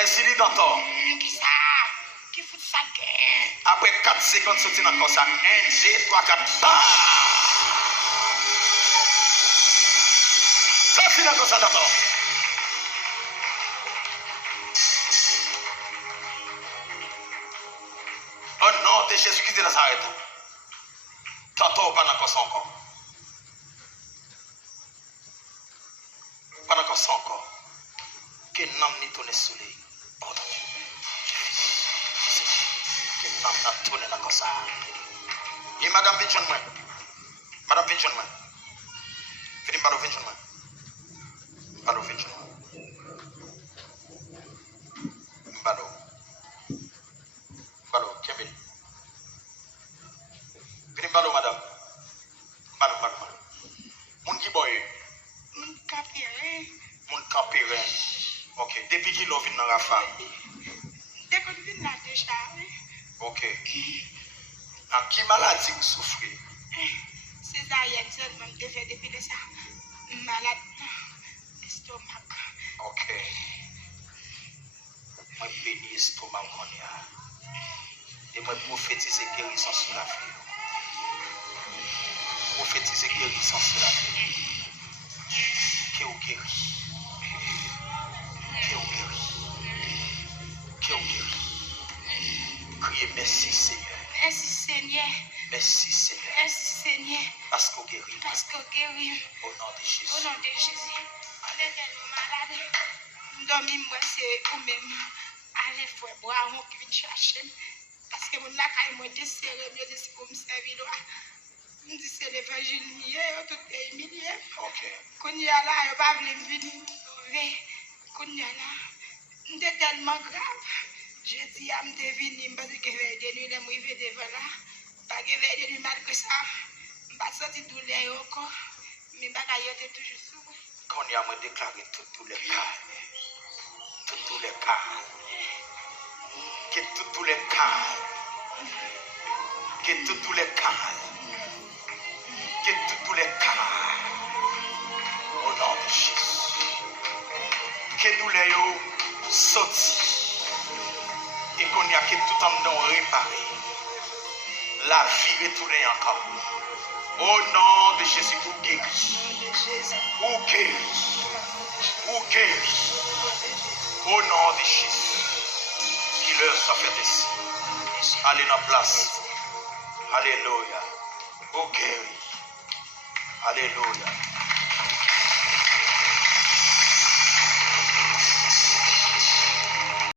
Est-ce qu'il est dans toi? Qui ça? Qui fout ça? Après 4 secondes, sorti dans le corps, ça. 1, 2, 3, 4. Bam! Sorti dans le corps, ça d'abord. Au nom de Jésus-Christ de Nazareth. Tantôt, pas dans son corps. Pas dans son corps. Que l'âme n'y tourne sous les. Oh Dieu. Que l'âme n'a tourné dans ça. Et madame, viens moi. Madame, viens moi. Finis par viens moi. Par viens moi. Balo, Kevin. Vini balo, madame. Balo. Moun ki boy. Mon capéré. Moun kapere. Ok. Depuis qui l'on vient dans la femme. Dès qu'on vient là déjà. Ok. En qui maladie vous souffrez? Césarienne seulement de fait depuis de ça. Malade. Estomac. Ok. Moi bénis estomac monia. Et moi prophétise guérison sur la vie. Prophétise guérison sur la vie. Que vous guéris. Que vous guéris. Que vous guéris. Criez merci Seigneur. Merci Seigneur. Merci Seigneur. Merci Seigneur. Parce qu'on guérit. Parce que guérit. Au nom de Jésus. Au nom de Jésus. Allez, malade. Dormir, moi, c'est vous-même. Allez, frère, boire, on qui vient chercher. Parce que mon lac a été desserré, mieux de ce qu'on me servit là. Je dis c'est l'évangile lié, tout est humilié. Ok. Quand il y a là, il va venir venir. Quand il y a là, c'est tellement grave. Je dis à me devenir parce que je vais de nuit, les mouiller devant là. Parce que je vais de nuit mal que ça. Je ne vais pas sortir douleur encore. Mais je vais toujours souvent. Quand il y a me déclaré tous les cas. Tous les cas. Que tous les cas. Que tous les cas. Que tous les cas. Au nom de Jésus. Que nous les sortis. Et qu'on y a que tout en nous réparé. La vie retournée encore. Au nom de Jésus, vous guéris. Vous guéris. Vous guéris. Au nom de Jésus. Qu'il leur soit fait ici. Allez dans la place. Alléluia. Vous guéris. Alléluia.